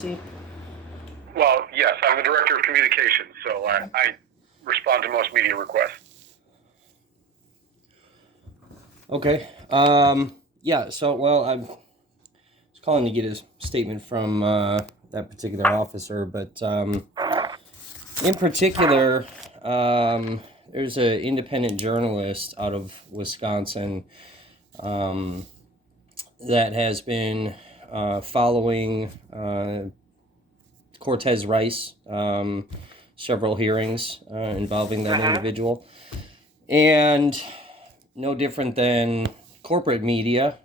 See? Well, yes, I'm the director of communications, so I respond to most media requests. Okay. Yeah, I was calling to get a statement from that particular officer, but in particular, there's an independent journalist out of Wisconsin that has been following Cortez Rice, several hearings involving that individual. And no different than corporate media,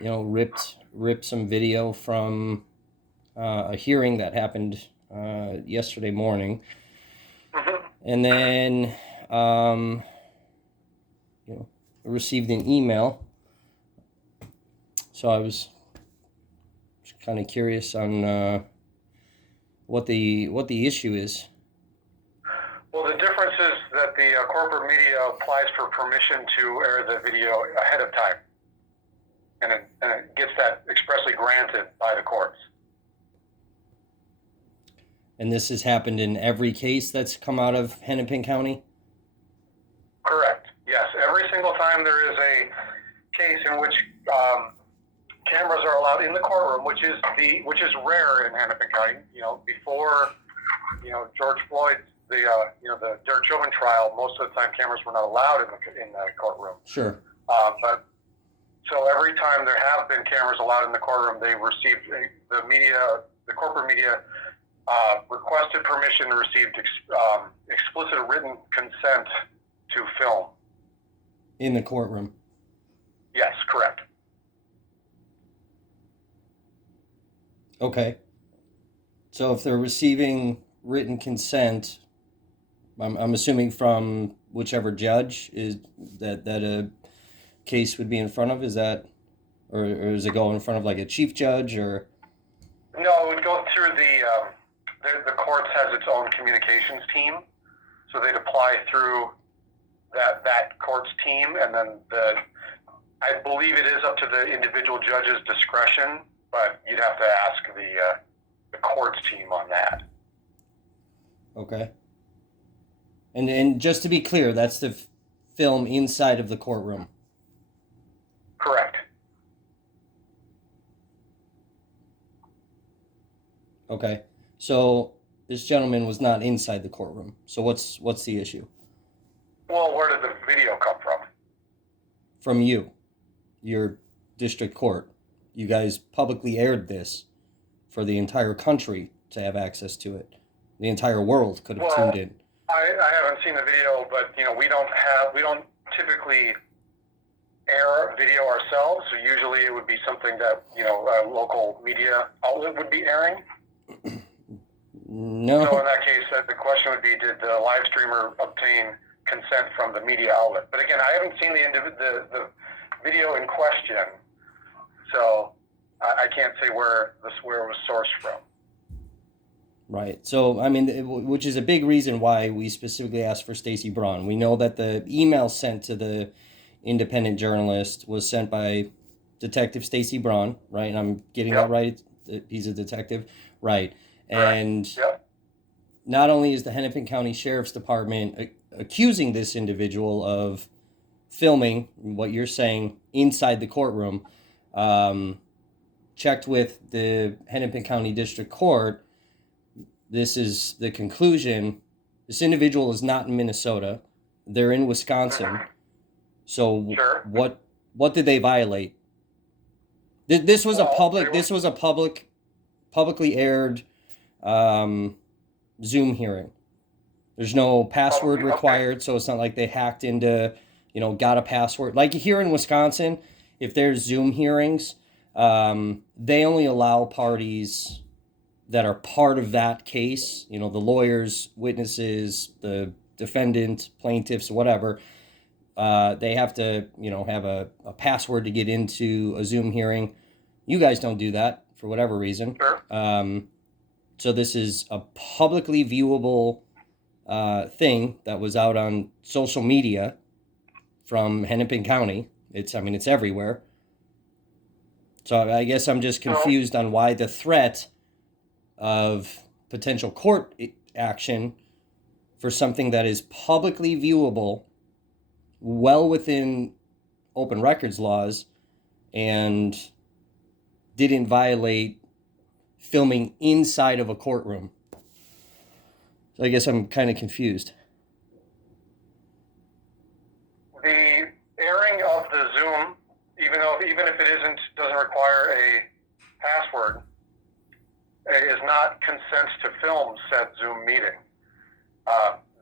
ripped some video from a hearing that happened yesterday morning, and then received an email. So I was kind of curious on what the issue is. Well, the difference is that the corporate media applies for permission to air the video ahead of time, and it gets that expressly granted by the courts. And this has happened in every case that's come out of Hennepin County? Correct. Yes, every single time there is a case in which cameras are allowed in the courtroom, which is rare in Hennepin County. Before George Floyd, the Derek Chauvin trial, most of the time cameras were not allowed in the courtroom. Sure. But so every time there have been cameras allowed in the courtroom, they received the corporate media requested permission and received explicit written consent to film. In the courtroom? Yes, correct. Okay. So if they're receiving written consent, I'm assuming from whichever judge is that a case would be in front of, is that, or does it go in front of like a chief judge, or? No, it would go through the courts has its own communications team, so they'd apply through that court's team, and then I believe it is up to the individual judge's discretion, but you'd have to ask the courts team on that. Okay. And just to be clear, that's the film inside of the courtroom. Correct. Okay. So this gentleman was not inside the courtroom. So what's the issue? Well, where did the video come from? From you, your district court. You guys publicly aired this for the entire country to have access to it. The entire world could have tuned in. I haven't seen the video, but we don't typically air video ourselves. So usually it would be something that a local media outlet would be airing. No. So in that case, the question would be, did the live streamer obtain consent from the media outlet? But again, I haven't seen the video in question, so I can't say where it was sourced from. Right. So, I mean, which is a big reason why we specifically asked for Stacey Braun. We know that the email sent to the independent journalist was sent by Detective Stacey Braun, right? And I'm getting that right? He's a detective? Right. And not only is the Hennepin County Sheriff's Department accusing this individual of filming what you're saying inside the courtroom, checked with the Hennepin County District Court, this is the conclusion. This individual is not in Minnesota. They're in Wisconsin. So what did they violate? This was a publicly aired Zoom hearing. There's no password required, so it's not like they hacked into, got a password. Like here in Wisconsin, if there's Zoom hearings, they only allow parties that are part of that case, the lawyers, witnesses, the defendant, plaintiffs, whatever. They have to, have a password to get into a Zoom hearing. You guys don't do that for whatever reason. Sure. So this is a publicly viewable thing that was out on social media from Hennepin County. It's everywhere. So I guess I'm just confused on why the threat of potential court action for something that is publicly viewable, well within open records laws, and didn't violate filming inside of a courtroom. So I guess I'm kind of confused. The airing of the Zoom, even if it doesn't require a password, is not consent to film said Zoom meeting.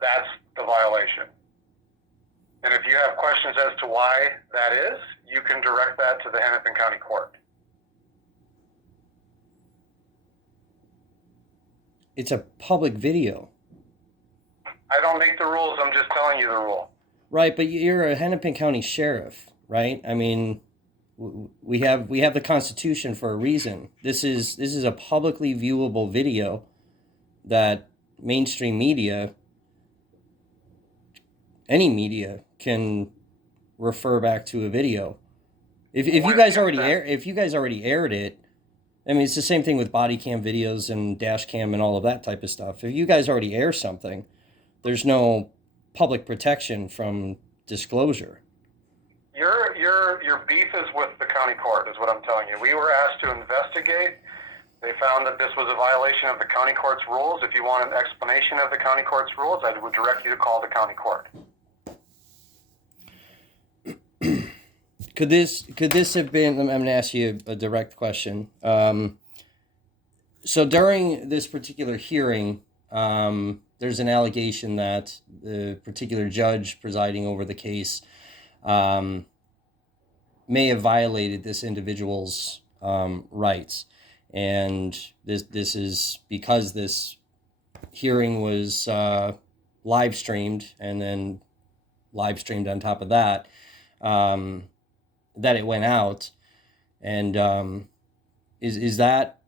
That's the violation. And if you have questions as to why that is, you can direct that to the Hennepin County Court. It's a public video. I don't make the rules, I'm just telling you the rule. Right, but you're a Hennepin County sheriff, right? I mean, we have the Constitution for a reason. This is a publicly viewable video that mainstream media, any media, can refer back to a video. If you guys already aired it, I mean, it's the same thing with body cam videos and dash cam and all of that type of stuff. If you guys already air something, there's no public protection from disclosure. Your beef is with the county court, is what I'm telling you. We were asked to investigate. They found that this was a violation of the county court's rules. If you want an explanation of the county court's rules, I would direct you to call the county court. Could this have been? I'm going to ask you a direct question. So during this particular hearing, there's an allegation that the particular judge presiding over the case may have violated this individual's rights, and this is because this hearing was live streamed and then live streamed on top of that. That it went out, and is that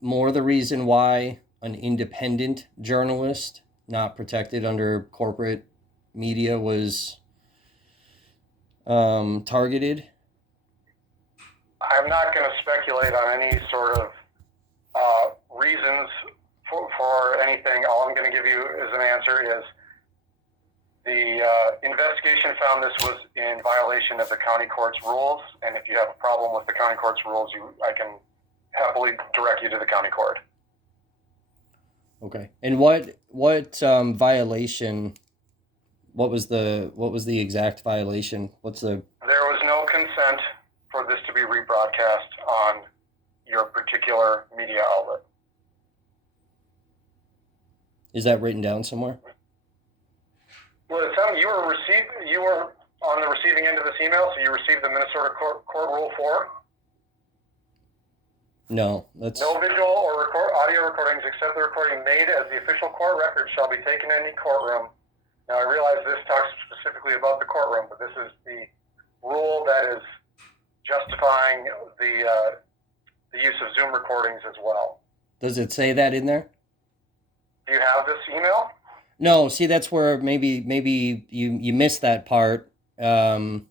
more the reason why an independent journalist not protected under corporate media was targeted? I'm not going to speculate on any sort of reasons for anything. All I'm going to give you as an answer is the investigation found this was in violation of the county court's rules, and if you have a problem with the county court's rules, I can happily direct you to the county court. Okay. And what violation? What was the exact violation? There was no consent for this to be rebroadcast on your particular media outlet. Is that written down somewhere? Well, it sounded you were on the receiving end of this email, so you received the Minnesota Court Rule 4? No, No visual or audio recordings except the recording made as the official court record shall be taken in any courtroom. Now, I realize this talks specifically about the courtroom, but this is the rule that is justifying the use of Zoom recordings as well. Does it say that in there? Do you have this email? No, see, that's where maybe you missed that part. I'm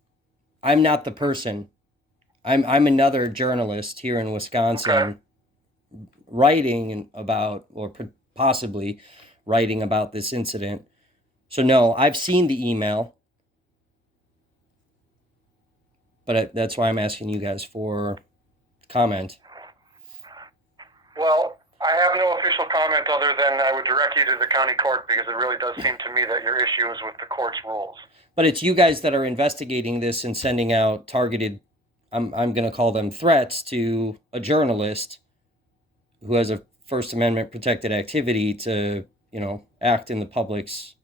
not the person. I'm another journalist here in Wisconsin, writing about, or possibly writing about this incident. So no, I've seen the email, but that's why I'm asking you guys for comment. Well, I have no official comment other than I would direct you to the county court, because it really does seem to me that your issue is with the court's rules. But it's you guys that are investigating this and sending out targeted, I'm going to call them threats, to a journalist who has a First Amendment protected activity to, act in the public's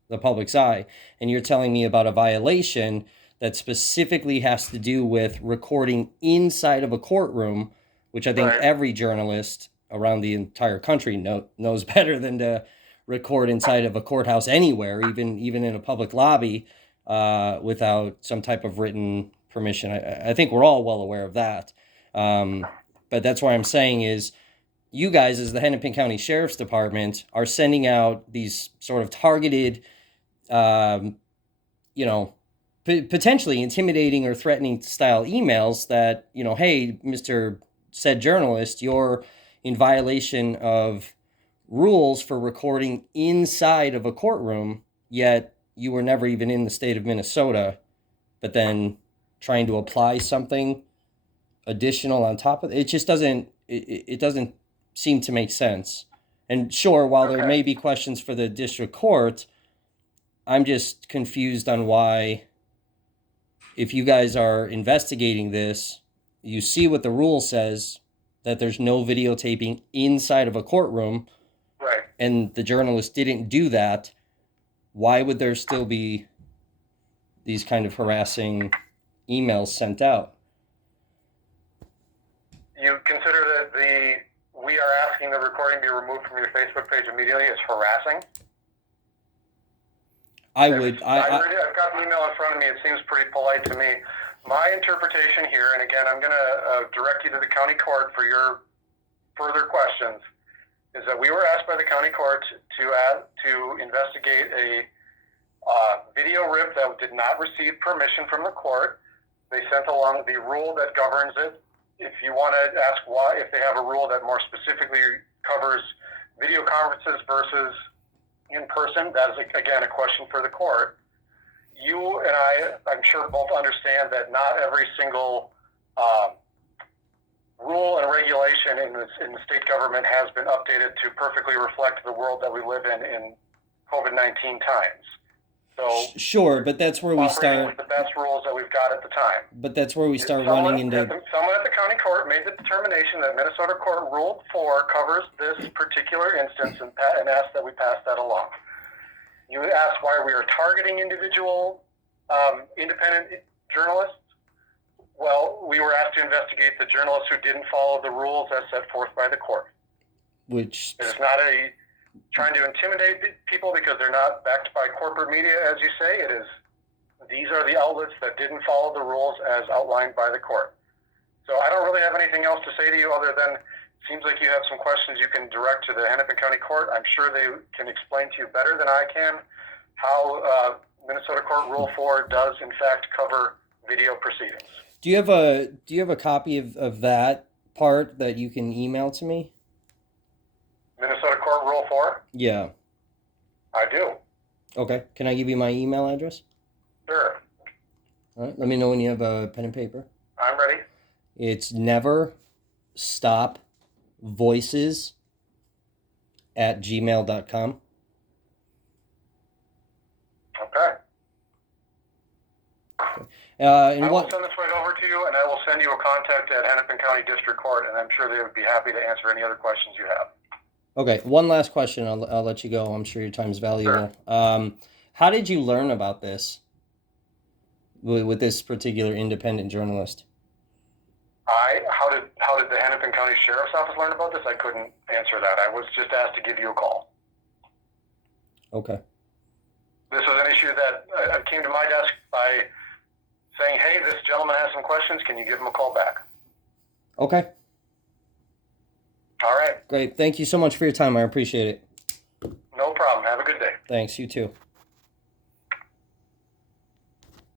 eye. And you're telling me about a violation that specifically has to do with recording inside of a courtroom, which I think every journalist around the entire country knows better than to record inside of a courthouse anywhere, even in a public lobby, without some type of written permission. I think we're all well aware of that. But that's why I'm saying is, you guys, as the Hennepin County Sheriff's Department, are sending out these sort of targeted, potentially intimidating or threatening style emails that, hey, Mr. said journalist, you're in violation of rules for recording inside of a courtroom, yet you were never even in the state of Minnesota, but then trying to apply something additional on top of it. It just doesn't, it doesn't seem to make sense. And sure, while there may be questions for the district court, I'm just confused on why, if you guys are investigating this, you see what the rule says, that there's no videotaping inside of a courtroom, Right. and the journalist didn't do that. Why would there still be these kind of harassing emails sent out? You consider that we are asking the recording be removed from your Facebook page immediately as harassing? I've got the email in front of me. It seems pretty polite to me. My interpretation here, and again, I'm going to direct you to the county court for your further questions, is that we were asked by the county court to investigate a video rip that did not receive permission from the court. They sent along the rule that governs it. If you want to ask why, if they have a rule that more specifically covers video conferences versus in person, that is, again, a question for the court. You and I'm sure both understand that not every single rule and regulation in the state government has been updated to perfectly reflect the world that we live in COVID-19 times. So sure, but that's where we start with the best rules that we've got at the time. But that's where we start running into. Someone at the county court made the determination that Minnesota Court Rule 4 covers this particular instance and asked that we pass that along. You asked why we are targeting individual independent journalists. Well, we were asked to investigate the journalists who didn't follow the rules as set forth by the court. Which it's not trying to intimidate people because they're not backed by corporate media, as you say. These are the outlets that didn't follow the rules as outlined by the court. So I don't really have anything else to say to you other than it seems like you have some questions you can direct to the Hennepin County Court. I'm sure they can explain to you better than I can how Minnesota Court Rule 4 does in fact cover video proceedings. Do you have a copy of that part that you can email to me? Minnesota Court Rule 4? Yeah. I do. Okay. Can I give you my email address? Sure. All right. Let me know when you have a pen and paper. I'm ready. It's Never.Stop.Voices @gmail.com. Okay. I will send this right over to you, and I will send you a contact at Hennepin County District Court, and I'm sure they would be happy to answer any other questions you have. Okay, one last question. I'll let you go. I'm sure your time's valuable. Sure. How did you learn about this with this particular independent journalist? How did the Hennepin County Sheriff's Office learn about this? I couldn't answer that. I was just asked to give you a call. Okay. This was an issue that came to my desk by saying, hey, this gentleman has some questions. Can you give him a call back? Okay. All right. Great. Thank you so much for your time. I appreciate it. No problem. Have a good day. Thanks. You too.